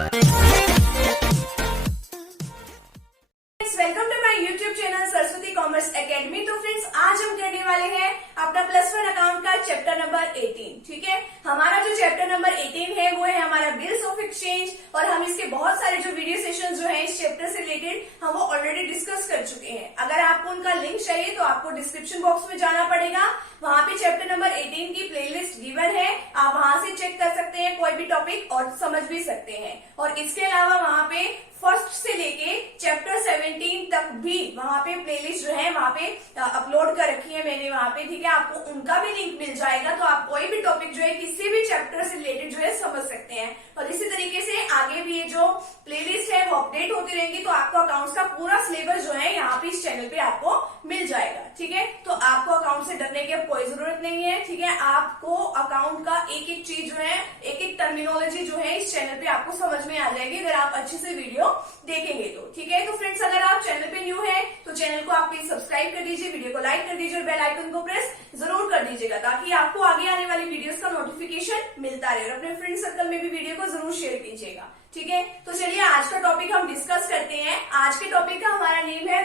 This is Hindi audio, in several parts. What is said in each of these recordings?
Welcome to my YouTube channel Saraswati commerce academy. तो फ्रेंड्स, आज हम करने वाले हैं अपना +1 अकाउंट का चैप्टर नंबर 18। ठीक है, हमारा जो चैप्टर नंबर 18 है वो है हमारा बिल्स ऑफ एक्सचेंज, और हम इसके बहुत सारे जो वीडियो सेशन जो है इस चैप्टर से रिलेटेड हम वो ऑलरेडी डिस्कस कर चुके हैं। अगर आपको उनका लिंक चाहिए तो आपको डिस्क्रिप्शन बॉक्स में जाना पड़ेगा, वहां पे चैप्टर नंबर 18 की प्लेलिस्ट गिवन है, आप वहां से चेक कर सकते हैं कोई भी टॉपिक और समझ भी सकते हैं। और इसके अलावा वहां पे फर्स्ट से लेके चैप्टर 17 तक भी वहां पे प्लेलिस्ट जो है वहां पे अपलोड कर रखी है मैंने वहां पे। ठीक है, आपको उनका भी लिंक मिल जाएगा, तो आप कोई भी टॉपिक जो है किसी भी चैप्टर से रिलेटेड जो है समझ सकते हैं। और इसी तरीके से आगे भी ये जो प्लेलिस्ट है वो अपडेट होती रहेंगी, तो आपको अकाउंट्स का पूरा सिलेबस जो है यहाँ पे इस चैनल पे आपको मिल जाएगा। ठीक है, तो आपको अकाउंट से डरने की अब कोई जरूरत नहीं है। ठीक है, आपको अकाउंट का एक एक चीज जो है, एक एक टर्मिनोलॉजी जो है इस चैनल पे आपको समझ में आ जाएगी अगर आप अच्छे से वीडियो देखेंगे तो। ठीक है, तो फ्रेंड्स, अगर आप चैनल पे न्यू है तो चैनल को आप प्लीज सब्सक्राइब कर दीजिए, वीडियो को लाइक कर दीजिए और बेल आइकन को प्रेस जरूर कर दीजिएगा, ताकि आपको आगे आने वाली वीडियोस का नोटिफिकेशन मिलता रहे। और अपने फ्रेंड सर्कल में भी वीडियो को जरूर शेयर कीजिएगा। ठीक है, तो चलिए आज का टॉपिक हम डिस्कस करते हैं। आज के टॉपिक का हमारा नेम है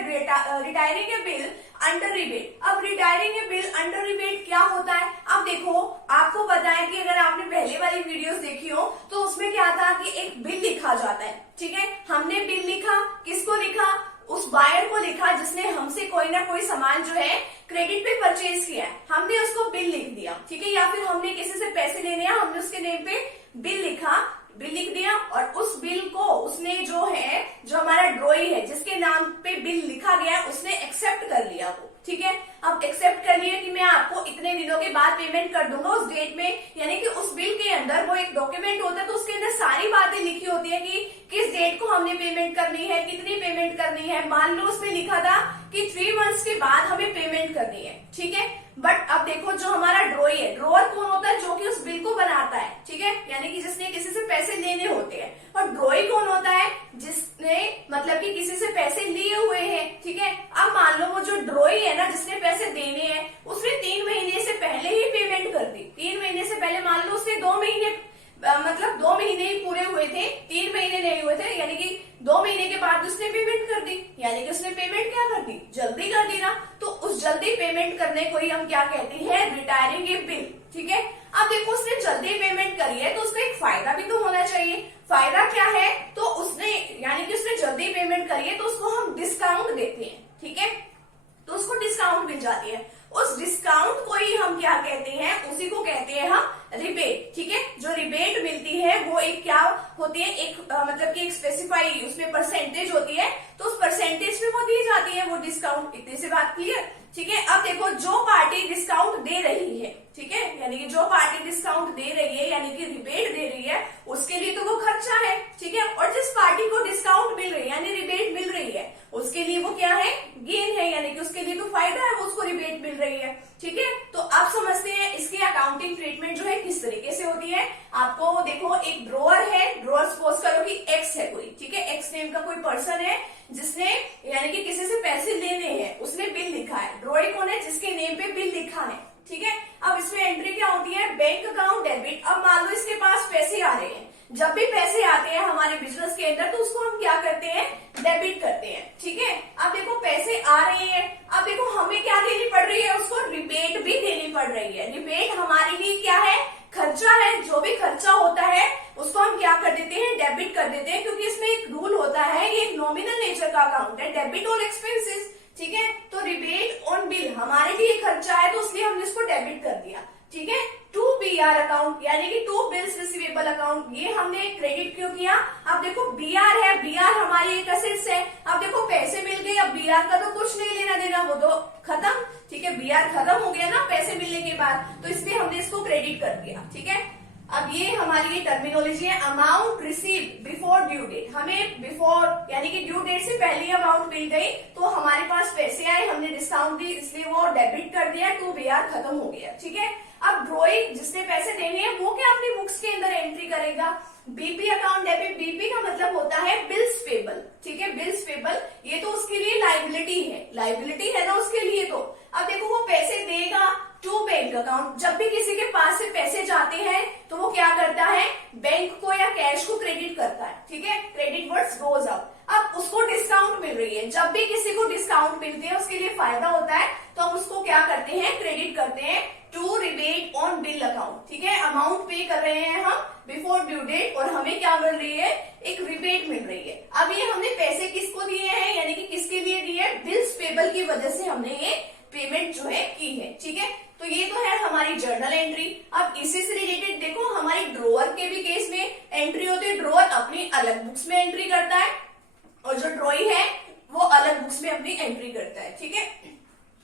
रिटायरिंग ए बिल अंडर रिबेट। अब रिटायरिंग ए बिल अंडर रिबेट क्या होता है? अब देखो, आपको पता है कि अगर आपने पहले वाली वीडियोस देखी हो तो उसमें क्या था कि एक बिल लिखा जाता है। ठीक है, हमने बिल लिखा, किसको लिखा? उस बायर को लिखा जिसने हमसे कोई ना कोई सामान जो है क्रेडिट पे परचेज किया है, हमने उसको बिल लिख दिया। ठीक है, या फिर हमने किसी से पैसे लेने हैं, हमने उसके नेम पे बिल लिख दिया, और उस बिल को उसने जो है, जो हमारा ड्रॉई है जिसके नाम पे बिल लिखा गया है, उसने एक्सेप्ट कर लिया वो। ठीक है, अब एक्सेप्ट कर लिया कि मैं आपको इतने दिनों के बाद पेमेंट कर दूंगा उस डेट में, यानी कि उस बिल के अंदर वो एक डॉक्यूमेंट होता है, तो उसके अंदर सारी बातें लिखी होती है कि किस डेट को हमने पेमेंट करनी है, कितनी पेमेंट करनी है। मान लो उसमें लिखा था कि 3 मंथ्स के बाद हमें पेमेंट करनी है। ठीक है, बट अब देखो, जो हमारा ड्रॉई है, ड्रॉअर कौन होता है? जो कि उस बिल को बनाता है। ठीक है, यानी कि जिसने किसी से पैसे लेने होते हैं। और ड्रॉई कौन होता है? जिसने मतलब कि किसी से पैसे लिए हुए हैं। ठीक है, अब मान लो वो जो ड्रॉई है ना, जिसने पैसे देने हैं, उसने 3 महीने से पहले ही पेमेंट कर दी। 3 महीने से पहले, मान लो उसने 2 महीने मतलब 2 महीने ही पूरे हुए थे, 3 महीने नहीं हुए थे, यानी कि 2 महीने के बाद उसने पेमेंट कर दी, यानी कि उसने पेमेंट क्या कर दी? जल्दी कर दी ना। तो उस जल्दी पेमेंट करने को ही हम क्या कहते हैं? रिटायरिंग ए बिल। ठीक है, अब देखो, उसने जल्दी पेमेंट करी है तो उसको एक फायदा भी तो होना चाहिए। फायदा क्या है? तो उसने, यानी कि उसने जल्दी पेमेंट करी है तो उसको हम डिस्काउंट देते हैं। ठीक है, तो उसको डिस्काउंट मिल जाती है। उस डिस्काउंट को ही हम क्या कहते हैं? उसी को कहते हैं हम रिबेट। ठीक है, जो रिबेट मिलती है वो एक क्या होती है? एक मतलब कि एक स्पेसिफाई उसमें परसेंटेज होती है, तो उस परसेंटेज में वो दी जाती है वो डिस्काउंट। इतने से बात क्लियर? ठीक है, अब देखो, जो पार्टी डिस्काउंट दे रही है, ठीक है, यानी कि जो पार्टी डिस्काउंट दे रही है, यानी कि रिबेट दे रही है, उसके लिए तो वो खर्चा है। ठीक है, और जिस पार्टी को डिस्काउंट मिल रही है यानी रिबेट मिल रही है, उसके लिए वो क्या है? गेन है, यानी कि उसके लिए तो फायदा है, वो उसको रिबेट मिल रही है। ठीक है, तो आप समझते हैं इसकी अकाउंटिंग ट्रीटमेंट जो है किस तरीके से होती है। आपको देखो, एक ड्रॉअर है, ड्रॉअर सपोज करो कि एक्स है कोई। ठीक है, एक्स नेम का कोई पर्सन है जिसने, यानी कि किसी से पैसे लेने हैं, उसने बिल लिखा है। ड्रॉई कौन है? जिसके नेम पे बिल लिखा है। ठीक है, अब इसमें एंट्री क्या होती है? Bank account debit. अब मान लो इसके पास पैसे आ रहे हैं, जब भी पैसे आते हैं हमारे बिजनेस के अंदर तो उसको हम क्या करते हैं? डेबिट करते हैं। ठीक है, अब देखो, पैसे आ रहे हैं, अब देखो हमें क्या देनी पड़ रही है? उसको रिबेट भी देनी पड़ रही है। रिबेट हमारे लिए क्या है? खर्चा है। जो भी खर्चा होता है उसको हम क्या कर देते हैं? डेबिट कर देते हैं, क्योंकि इसमें एक रूल होता है, ये एक नॉमिनल नेचर का अकाउंट है, डेबिट ऑल एक्सपेंसेस। ठीक है, तो रिबेट ऑन बिल हमारे लिए खर्चा है, तो इसलिए हमने इसको डेबिट कर दिया। ठीक है, टू बीआर अकाउंट, यानी कि टू बिल्स रिसीवेबल अकाउंट, ये हमने क्रेडिट क्यों किया? अब देखो, बीआर है, बीआर हमारी एक असेट्स है। अब देखो, पैसे मिल गए, अब बीआर का तो कुछ नहीं लेना देना, वो तो खत्म। ठीक है, बीआर खत्म हो गया ना पैसे मिलने के बाद, तो इसलिए हमने इसको क्रेडिट कर दिया। ठीक है, अब ये हमारी ये टर्मिनोलॉजी है, amount receive before due date. हमें बिफोर यानी कि ड्यू डेट से पहले अमाउंट मिल गई, तो हमारे पास पैसे आए, हमने डिस्काउंट दी, इसलिए वो डेबिट कर दिया, टू बीआर खत्म हो गया। ठीक है, अब ड्रॉई जिसने पैसे देने हैं वो क्या अपनी बुक्स के अंदर एंट्री करेगा? BP account debit. बीपी का मतलब होता है बिल्स पेबल। ठीक है, बिल्स पेबल, ये तो उसके लिए लाइबिलिटी है, लाइबिलिटी है ना उसके लिए। तो अब देखो, वो पैसे देगा टू बैंक अकाउंट। जब भी किसी के पास से पैसे जाते हैं तो वो क्या करता है, बैंक को या कैश को क्रेडिट करता है, ठीक है, क्रेडिट वर्ड्स गोज अप। अब उसको डिस्काउंट मिल रही है, जब भी किसी को डिस्काउंट मिलती है उसके लिए फायदा होता है, तो हम उसको क्या करते हैं, क्रेडिट करते हैं to rebate on bill account, ठीक है। अमाउंट पे कर रहे हैं हम बिफोर ड्यू डेट और हमें क्या मिल रही है, एक रिबेट मिल रही है। अब ये हमने पैसे किसको दिए हैं, यानी कि किसके लिए दिए हैं, बिल्स पेबल की वजह से हमने ये पेमेंट जो है की है, ठीक है। तो ये तो है हमारी जर्नल एंट्री। अब इसी से रिलेटेड देखो हमारी ड्रॉअर के भी केस में एंट्री होती है। ड्रॉअर अपनी अलग बुक्स में एंट्री करता है और जो ड्रॉई है वो अलग बुक्स में अपनी एंट्री करता है, ठीक है।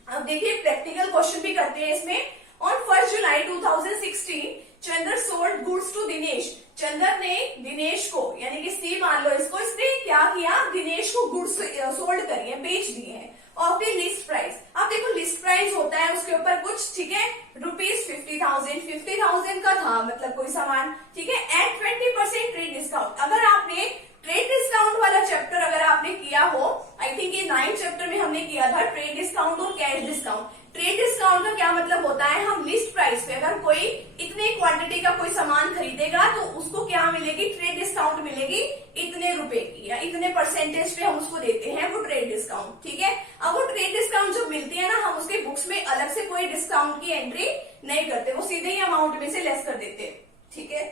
अब देखिए प्रैक्टिकल क्वेश्चन भी करते हैं इसमें। On 1 July 2016 Chander sold goods to Dinesh. Chander ने दिनेश को, यानी कि सी मान लो इसको, इसने क्या किया, दिनेश को गुड्स सोल्ड करी है, बेच दिए हैं ऑफ द लिस्ट प्राइस। अब देखो लिस्ट प्राइस होता है उसके ऊपर कुछ, ठीक है, ₹50,000 का था, मतलब कोई सामान, ठीक है, एट 20% ट्रेड डिस्काउंट। अगर आपने ट्रेड डिस्काउंट वाला चैप्टर अगर आपने किया हो, आई थिंक ये 9th चैप्टर में हमने किया था, ट्रेड डिस्काउंट और कैश डिस्काउंट। ट्रेड डिस्काउंट का क्या मतलब होता है, हम लिस्ट प्राइस पे अगर कोई इतने क्वांटिटी का कोई सामान खरीदेगा तो उसको क्या मिलेगी, ट्रेड डिस्काउंट मिलेगी इतने रुपए की या इतने परसेंटेज पे हम उसको देते हैं वो ट्रेड डिस्काउंट, ठीक है। अब वो ट्रेड डिस्काउंट जब मिलती है ना, हम उसके बुक्स में अलग से कोई डिस्काउंट की एंट्री नहीं करते, वो सीधे ही अमाउंट में से लेस कर देते हैं, ठीक है।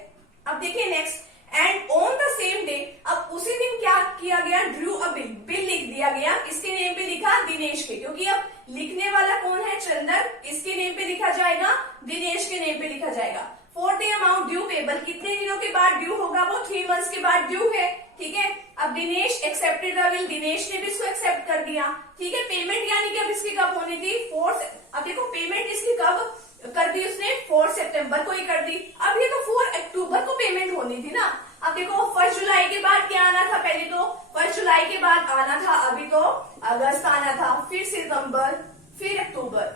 अब देखिए next, and on the same day, अब उसी दिन क्या किया गया, ड्रू अ बिल, बिल लिख दिया गया, किसके नेम पे लिखा, दिनेश के, क्योंकि अब लिखने वाला कौन है, चंदर, इसके नेम पे लिखा जाएगा, दिनेश के नेम पे लिखा जाएगा। For the amount due payable, कितने दिनों के बाद ड्यू होगा, वो 3 मंथ्स के बाद ड्यू है, ठीक है। अब Dinesh accepted the bill, Dinesh ने भी इसको एक्सेप्ट कर दिया, ठीक है। पेमेंट यानी कि अब इसकी कब होनी थी, 4, अब देखो पेमेंट इसकी कब कर दी उसने, 4 सितंबर को ही कर दी। अब ये तो 4 अक्टूबर को पेमेंट होनी थी ना। अब देखो 1 जुलाई के बाद क्या आना था, पहले तो 1 जुलाई के बाद आना था, अभी तो अगस्त आना था, फिर सितंबर, फिर अक्टूबर,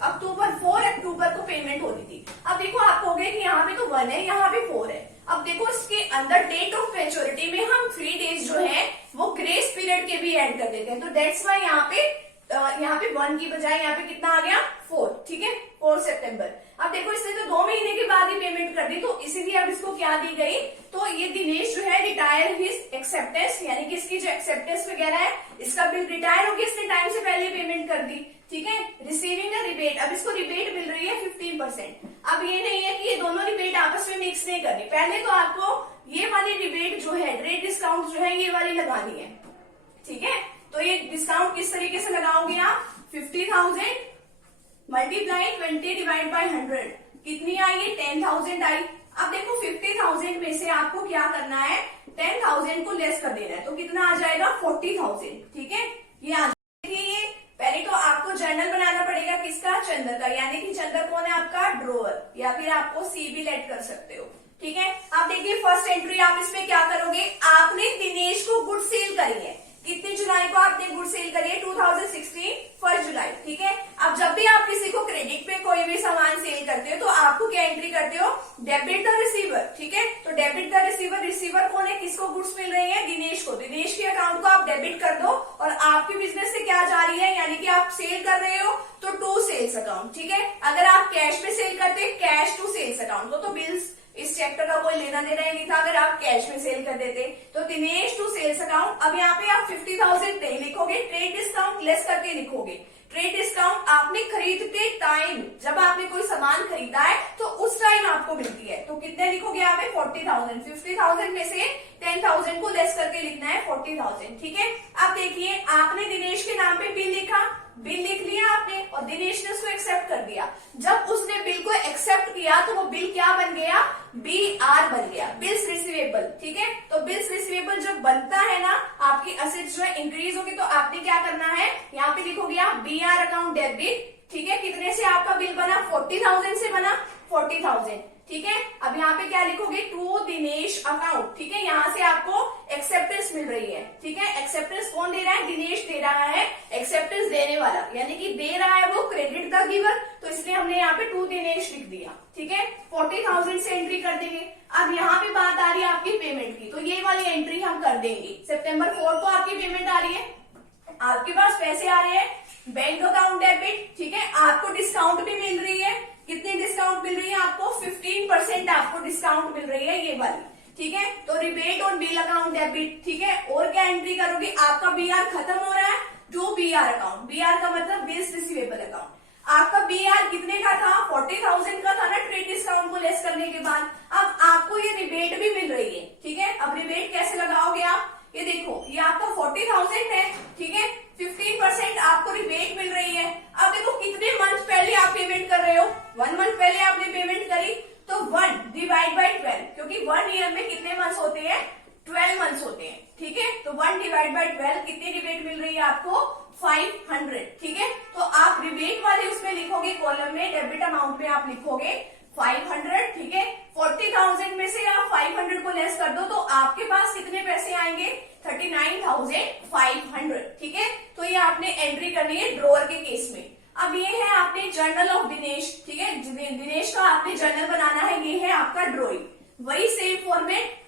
4 अक्टूबर को पेमेंट होनी थी। अब देखो आप कहोगे कि यहाँ पे तो 1 है, यहाँ पे 4 है। अब देखो इसके अंदर डेट ऑफ मैच्योरिटी में हम 3 डेज जो है वो ग्रेस पीरियड के भी ऐड कर देते हैं, तो दैट्स वाई यहाँ पे 1 की बजाय यहाँ पे कितना आ गया, 4, ठीक है, 4 सितंबर। अब देखो इसने तो 2 महीने के बाद ही पेमेंट कर दी, तो इसीलिए अब इसको क्या दी गई, तो ये दिनेश जो है रिटायर हिज एक्सेप्टेंस, यानी कि इसकी जो एक्सेप्टेंस वगैरह है इसका बिल रिटायर हो गया, इसने टाइम से पहले पेमेंट कर दी, ठीक है। रिसीविंग अ रिबेट, अब इसको रिबेट मिल रही है 15%। अब ये नहीं है कि ये दोनों रिबेट आपस में मिक्स नहीं करनी, पहले तो आपको ये वाली रिबेट जो है, ट्रेड डिस्काउंट जो है, ये वाली लगानी है, ठीक है। तो ये डिस्काउंट किस तरीके से लगाओगे आप, 50,000 मल्टीप्लाई 20 डिवाइड बाई 100, कितनी आई है, 10,000 आई। अब देखो 50,000 में से आपको क्या करना है, 10,000 को लेस कर देना है, तो कितना आ जाएगा, 40,000, ठीक है। ये आ जाएगी। पहले तो आपको जर्नल बनाना पड़ेगा, किसका, चंदर का, यानी कि चंदर कौन है आपका, ड्रॉअर, या फिर आपको सी भी लेट कर सकते हो, ठीक है। अब देखिए फर्स्ट एंट्री आप इसमें क्या करोगे, आपने दिनेश को गुड सेल करी है, कितनी जुलाई को आपने गुड सेल करी है, 2016 1 जुलाई, ठीक है। अब जब भी आप किसी को क्रेडिट पे कोई भी सामान सेल करते हो तो आपको क्या एंट्री करते हो, डेबिट द रिसीवर, ठीक है। तो डेबिट द रिसीवर, रिसीवर कौन है, किसको गुड्स मिल रही है, दिनेश को, दिनेश के अकाउंट को आप डेबिट कर दो और आपकी बिजनेस से क्या जा रही है, यानी कि आप सेल कर रहे हो तो टू सेल्स अकाउंट, ठीक है। अगर आप कैश पे सेल करते, कैश टू सेल्स अकाउंट, तो बिल्स इस चैप्टर का कोई लेना देना ही नहीं था अगर आप कैश में सेल कर देते। तो दिनेश टू सेल्स अकाउंट, अब यहाँ पे आप 50,000 नहीं लिखोगे, ट्रेड डिस्काउंट लेस करके लिखोगे। ट्रेड डिस्काउंट आपने खरीदते टाइम, जब आपने कोई सामान खरीदा है तो उस टाइम आपको मिलती है, तो कितने लिखोगे यहाँ पे, 40,000। 50,000 में से 10,000 को लेस करके लिखना है 40,000, ठीक है। अब देखिए आपने दिनेश के नाम पे बिल लिखा, बिल लिख लिया आपने और दिनेश ने उसको एक्सेप्ट कर दिया। जब उसने बिल को एक्सेप्ट किया तो वो बिल क्या बन गया, BR बन गया, बिल्स रिसीवेबल, ठीक है। तो बिल्स रिसीवेबल जब बनता है ना, आपकी असेट्स जो है इंक्रीज होगी, तो आपने क्या करना है, यहाँ पे लिखोगे आप BR अकाउंट डेबिट, ठीक है। कितने से आपका बिल बना, 40,000 से बना, 40,000, ठीक है। अब यहाँ पे क्या लिखोगे, टू दिनेश अकाउंट, ठीक है। यहाँ से आपको एक्सेप्टेंस मिल रही है, ठीक है। एक्सेप्टेंस कौन दे रहा है, दिनेश दे रहा है, एक्सेप्टेंस देने वाला, यानी कि दे रहा है वो क्रेडिट द गिवर, तो इसलिए हमने यहाँ पे टू दिनेश लिख दिया, ठीक है। 40,000 से एंट्री कर देंगे। अब यहाँ पे बात आ रही है आपकी पेमेंट की, तो ये वाली एंट्री हम कर देंगे। सितंबर 4 को आपकी पेमेंट आ रही है, आपके पास पैसे आ रहे हैं, बैंक अकाउंट डेबिट, ठीक है। आपको डिस्काउंट भी मिल रही है, कितनी डिस्काउंट मिल रही है आपको? 15% आपको डिस्काउंट मिल रही है ये वाली, ठीक है। तो rebate on bill account debit, ठीक है। और क्या एंट्री करोगे? आपका बीआर खत्म हो रहा है, जो बीआर अकाउंट, बीआर का मतलब बिल्स रिसीवेबल अकाउंट, आपका बीआर कितने का था? 40,000 का था ना ट्रेड डिस्काउंट को लेस करने के बाद। अब आपको ये रिबेट भी मिल रही है, ठीक है। अब रिबेट कैसे लगाओगे आप? ये देखो, ये आपका 40,000 है, ठीक है। 15% आपको रिबेट मिल रही है। अब देखो कितने मंथ पहले आप पेमेंट कर रहे हो? 1 मंथ पहले आपने पेमेंट करी, तो 1 डिवाइड बाई 12, क्योंकि 1 ईयर में कितने मंथ्स होते हैं? 12 मंथ्स होते हैं, ठीक है। तो 1 डिवाइड बाई 12 कितनी रिबेट मिल रही है आपको? 500, ठीक है। तो आप रिबेट वाले उसमें लिखोगे कॉलम में, डेबिट अमाउंट में आप लिखोगे 500, ठीक है। 40,000 में से आप 500 को लेस कर दो तो आपके पास कितने पैसे आएंगे? 39,500, ठीक है। तो ये आपने एंट्री करनी है ड्रॉअर के केस में। अब ये है आपने जर्नल ऑफ दिनेश, ठीक है। दिनेश का आपने जर्नल बनाना है, ये है आपका ड्रॉइंग। वही same format,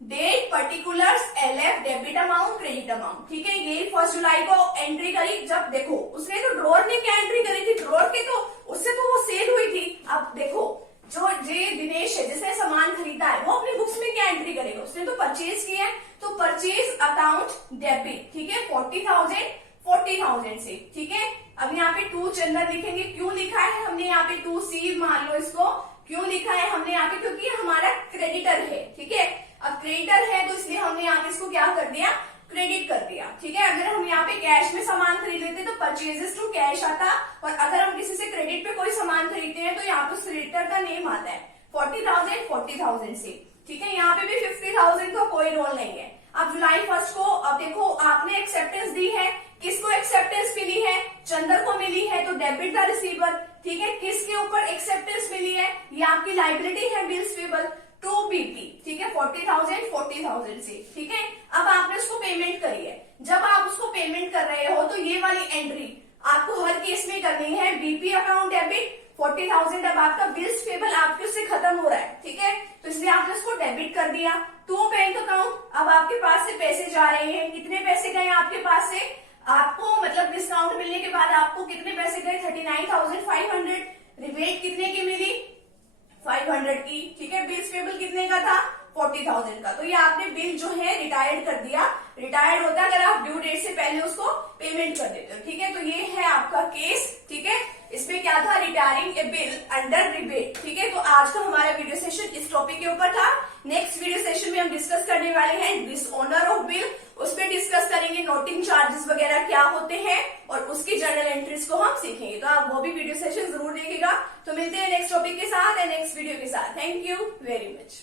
date, particulars, LF, debit amount, credit amount, ठीक है। ये 1 जुलाई को एंट्री करी। जब देखो उसने तो ड्रॉअर ने क्या एंट्री करी थी? ड्रॉअर के तो उससे तो वो सेल हुई थी। अब देखो जो जे दिनेश है जिसने सामान खरीदा है, वो अपनी बुक्स में क्या एंट्री करेगा? उसने तो परचेज किया है, तो परचेज अकाउंट डेबिट, ठीक है। 40,000 से, ठीक है। अब यहाँ पे 2 चंदर लिखेंगे। क्यों लिखा है हमने यहाँ पे 2C मान लो इसको? क्यों लिखा है हमने यहाँ पे? क्योंकि हमारा क्रेडिटर है, ठीक है। अब क्रेडिटर है तो इसलिए हमने यहाँ पे इसको क्या कर दिया? क्रेडिट कर दिया, ठीक है। अगर हम यहाँ पे कैश में सामान खरीद लेते तो परचेजेस टू कैश आता, और अगर हम किसी से क्रेडिट पे कोई सामान खरीदते हैं तो यहाँ पे क्रेडिटर का नेम आता है। 40,000 से, ठीक है। यहाँ पे भी 50,000 का कोई रोल नहीं है। अब जुलाई 1 को, अब देखो आपने एक्सेप्टेंस दी है, किसको एक्सेप्टेंस मिली है? चंदर को मिली है, तो डेबिट द रिसीवर, ठीक है। किसके ऊपर एक्सेप्टेंस मिली है? ये आपकी लाइबिलिटी है बिल्स पेबल टू बीपी, ठीक है। 40,000 से, ठीक है। अब आपने उसको पेमेंट करी है। जब आप उसको पेमेंट कर रहे हो तो ये वाली एंट्री आपको हर केस में करनी है। बीपी अकाउंट डेबिट 40,000, अब आपका बिल्स पेबल आपके उससे खत्म हो रहा है, ठीक है। तो इसलिए आपने उसको डेबिट कर दिया। टू बैंक अकाउंट, अब आपके पास से पैसे जा रहे हैं। कितने पैसे गए आपके पास से? आपको मतलब डिस्काउंट मिलने के बाद आपको कितने पैसे गए? 39,500। रिबेट कितने की मिली? 500 की, ठीक है। बिल्स पेबल कितने का था? 40,000 का। तो ये आपने बिल जो है रिटायर्ड कर दिया। रिटायर्ड होता है अगर आप ड्यू डेट से पहले उसको पेमेंट कर देते हो, ठीक है। तो ये है आपका केस, ठीक है। इसमें क्या था? रिटायरिंग ए बिल अंडर रिबेट, ठीक है। तो आज का हमारा वीडियो सेशन इस टॉपिक के ऊपर था। नेक्स्ट वीडियो सेशन में हम डिस्कस करने वाले हैं डिसऑनर ऑफ बिल। उसमें डिस्कस करेंगे नोटिंग चार्जेस वगैरह क्या होते हैं, और उसकी जर्नल एंट्रीज को हम सीखेंगे। तो आप वो भी वीडियो सेशन जरूर देखिएगा। तो मिलते हैं नेक्स्ट टॉपिक के साथ या नेक्स्ट वीडियो के साथ। Thank you very much.